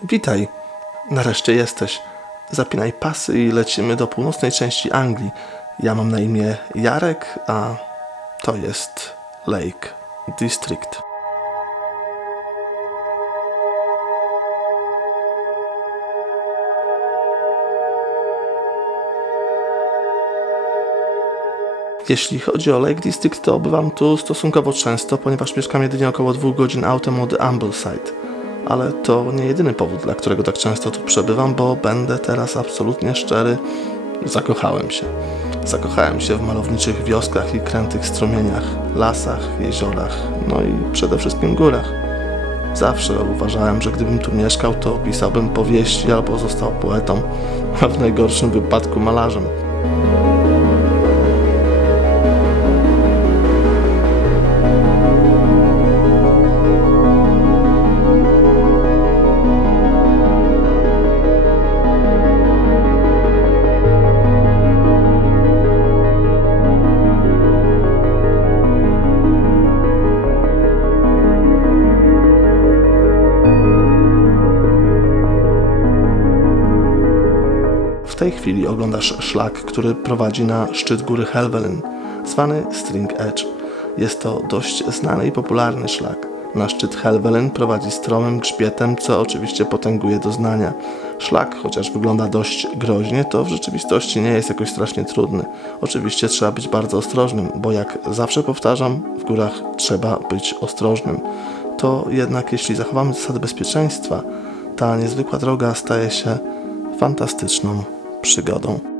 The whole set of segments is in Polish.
Witaj. Nareszcie jesteś. Zapinaj pasy i lecimy do północnej części Anglii. Ja mam na imię Jarek, a to jest Lake District. Jeśli chodzi o Lake District, to bywam tu stosunkowo często, ponieważ mieszkam jedynie około dwóch godzin autem od Ambleside. Ale to nie jedyny powód, dla którego tak często tu przebywam, bo będę teraz absolutnie szczery. Zakochałem się. Zakochałem się w malowniczych wioskach i krętych strumieniach, lasach, jeziorach, no i przede wszystkim górach. Zawsze uważałem, że gdybym tu mieszkał, to pisałbym powieści albo został poetą, a w najgorszym wypadku malarzem. Tej chwili oglądasz szlak, który prowadzi na szczyt góry Helvellyn, zwany String Edge. Jest to dość znany i popularny szlak. Na szczyt Helvellyn prowadzi stromym grzbietem, co oczywiście potęguje doznania. Szlak, chociaż wygląda dość groźnie, to w rzeczywistości nie jest jakoś strasznie trudny. Oczywiście trzeba być bardzo ostrożnym, bo jak zawsze powtarzam, w górach trzeba być ostrożnym. To jednak jeśli zachowamy zasady bezpieczeństwa, ta niezwykła droga staje się fantastyczną przygodą.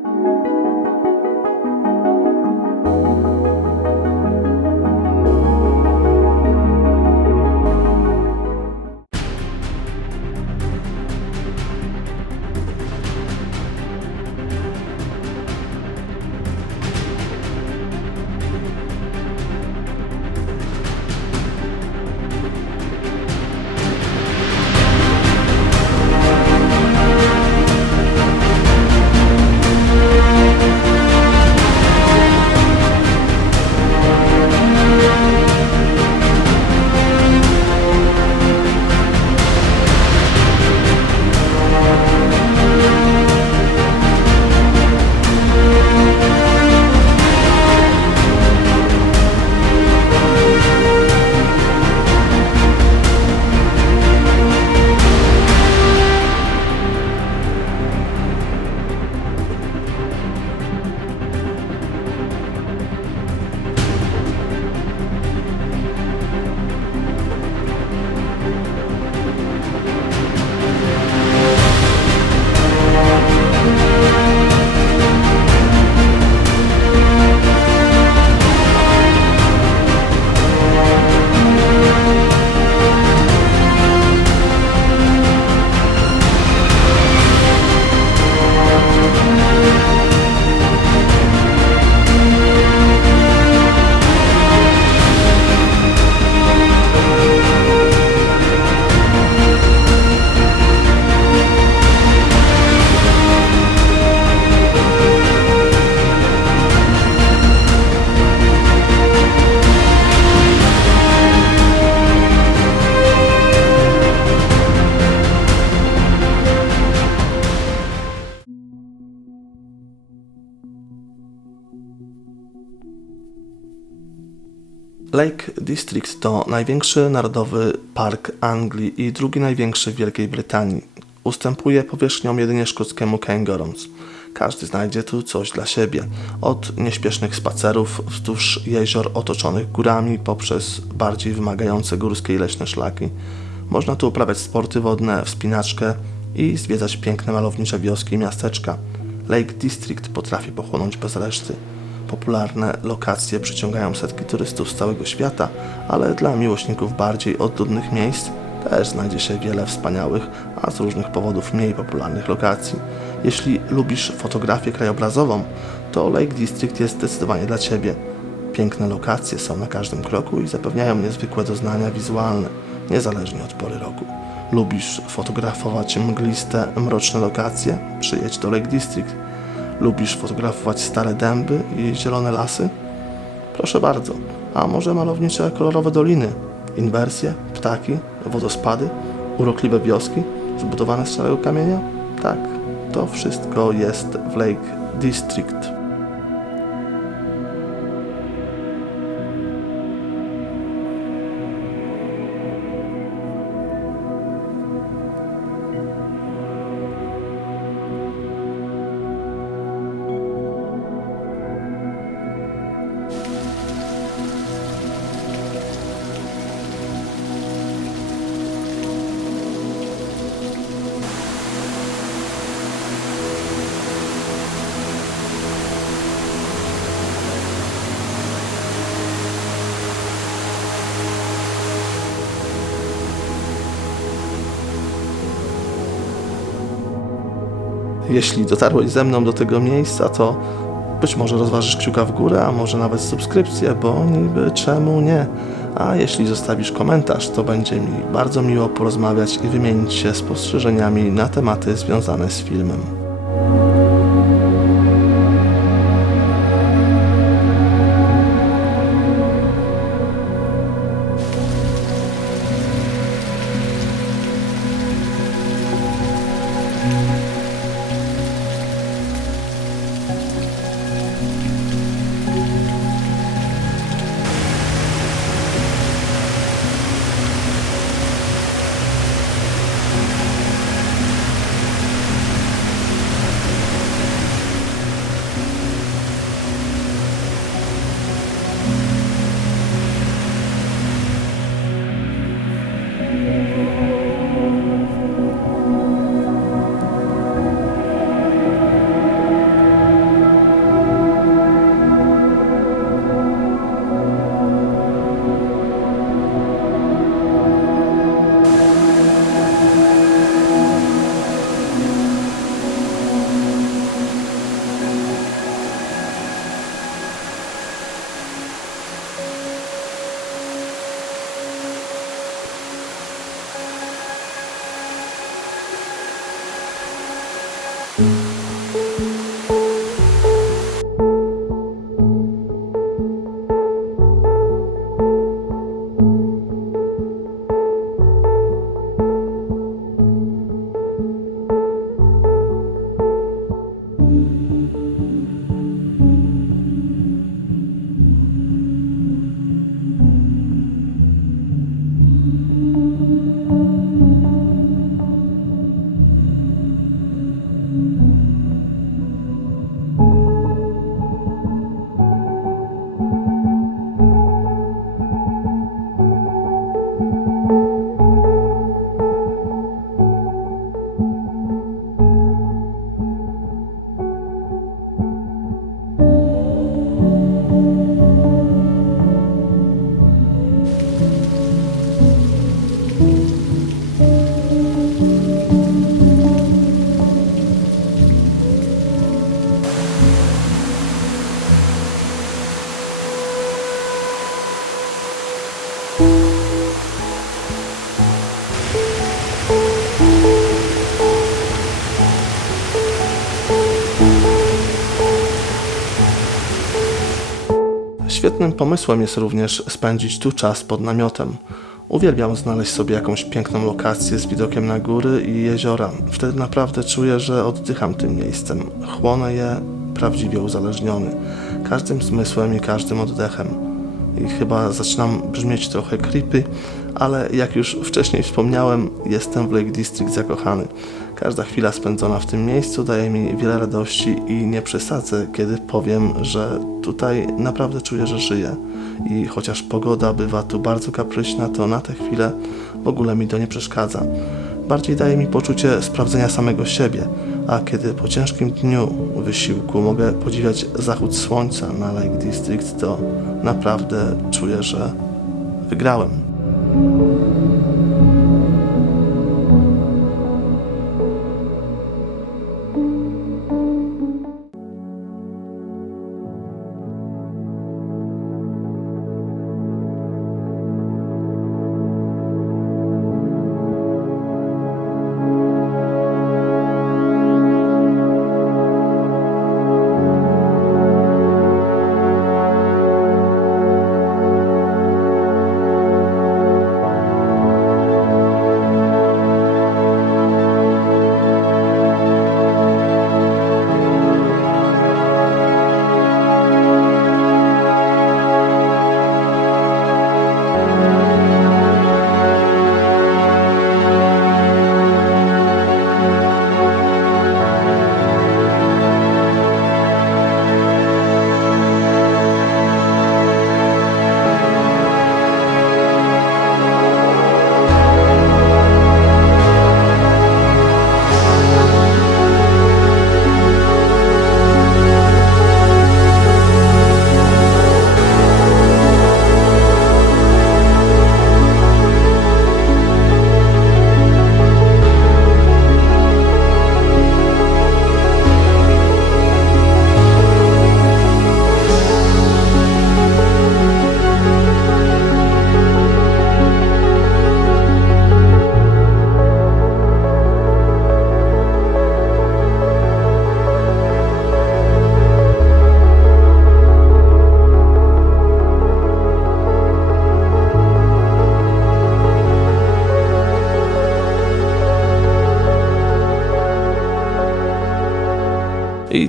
Lake District to największy narodowy park Anglii i drugi największy w Wielkiej Brytanii. Ustępuje powierzchnią jedynie szkockiemu Cairngorms. Każdy znajdzie tu coś dla siebie. Od nieśpiesznych spacerów wzdłuż jezior otoczonych górami poprzez bardziej wymagające górskie i leśne szlaki. Można tu uprawiać sporty wodne, wspinaczkę i zwiedzać piękne malownicze wioski i miasteczka. Lake District potrafi pochłonąć bez reszty. Popularne lokacje przyciągają setki turystów z całego świata, ale dla miłośników bardziej odludnych miejsc też znajdzie się wiele wspaniałych, a z różnych powodów mniej popularnych lokacji. Jeśli lubisz fotografię krajobrazową, to Lake District jest zdecydowanie dla Ciebie. Piękne lokacje są na każdym kroku i zapewniają niezwykłe doznania wizualne, niezależnie od pory roku. Lubisz fotografować mgliste, mroczne lokacje? Przyjedź do Lake District. Lubisz fotografować stare dęby i zielone lasy? Proszę bardzo. A może malownicze, kolorowe doliny, inwersje, ptaki, wodospady, urokliwe wioski? zbudowane z szarego kamienia? Tak, to wszystko jest w Lake District. Jeśli dotarłeś ze mną do tego miejsca, to być może rozważysz kciuka w górę, a może nawet subskrypcję, bo niby czemu nie? A jeśli zostawisz komentarz, to będzie mi bardzo miło porozmawiać i wymienić się spostrzeżeniami na tematy związane z filmem. Świetnym pomysłem jest również spędzić tu czas pod namiotem. Uwielbiam znaleźć sobie jakąś piękną lokację z widokiem na góry i jeziora. Wtedy naprawdę czuję, że oddycham tym miejscem. Chłonę je prawdziwie uzależniony. Każdym zmysłem i każdym oddechem. I chyba zaczynam brzmieć trochę creepy, ale jak już wcześniej wspomniałem, jestem w Lake District zakochany. Każda chwila spędzona w tym miejscu daje mi wiele radości i nie przesadzę, kiedy powiem, że tutaj naprawdę czuję, że żyję. I chociaż pogoda bywa tu bardzo kapryśna, to na tę chwilę w ogóle mi to nie przeszkadza. Bardziej daje mi poczucie sprawdzenia samego siebie, a kiedy po ciężkim dniu wysiłku mogę podziwiać zachód słońca na Lake District, to naprawdę czuję, że wygrałem.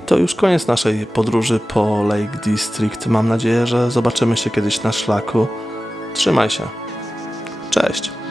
To już koniec naszej podróży po Lake District. Mam nadzieję, że zobaczymy się kiedyś na szlaku. Trzymaj się. Cześć.